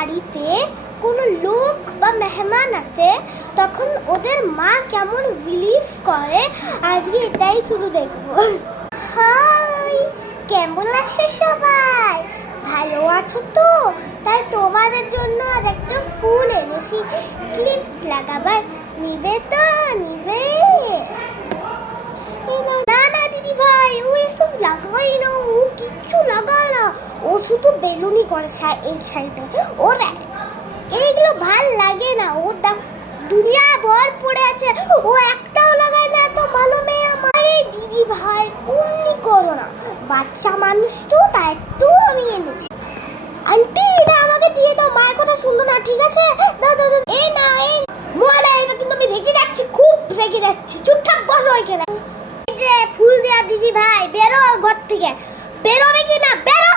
বাড়িতে কোনো লোক বা মেহমান আসে তখন ওদের মা কেমন বিলিভ করে আজকে এটাই শুধু দেখবো। হাই, কেমন আছো সবাই? ভালো আছো তো? তাই তোমাদের জন্য আর একটা ফুল এনেছি, ক্লিপ লাগাবার। নিবে তো? নিবে? না না দিদি ভাই, ও এসব লাগাই না, ও কিচ্ছু লাগায় না, ও শুধু বেলুনি করে এই সাইডে। ওর এইগুলো ভাল লাগে না, ওর দুনিয়া ভর পড়ে আছে, ও একটাও লাগায় না। এত ভালো মেয়ে আমার। দিদি ভাই অমনি করো না, বাচ্চা মানুষ তো, তাই একটু আমি এনেছি। আন্টি এটা আমাকে দিয়ে দাও, মায়ের কথা শুনলো না, ঠিক আছে? দাও দাও দাও। এই না, এই মোয়ালা, এবার কিন্তু আমি রেগে যাচ্ছি, খুব রেগে যাচ্ছি। চুপচাপ বসো এখানে। এই যে ফুল দেয়া দিদি ভাই, বেরো ঘর থেকে। বেরোবে কি না? বেরো।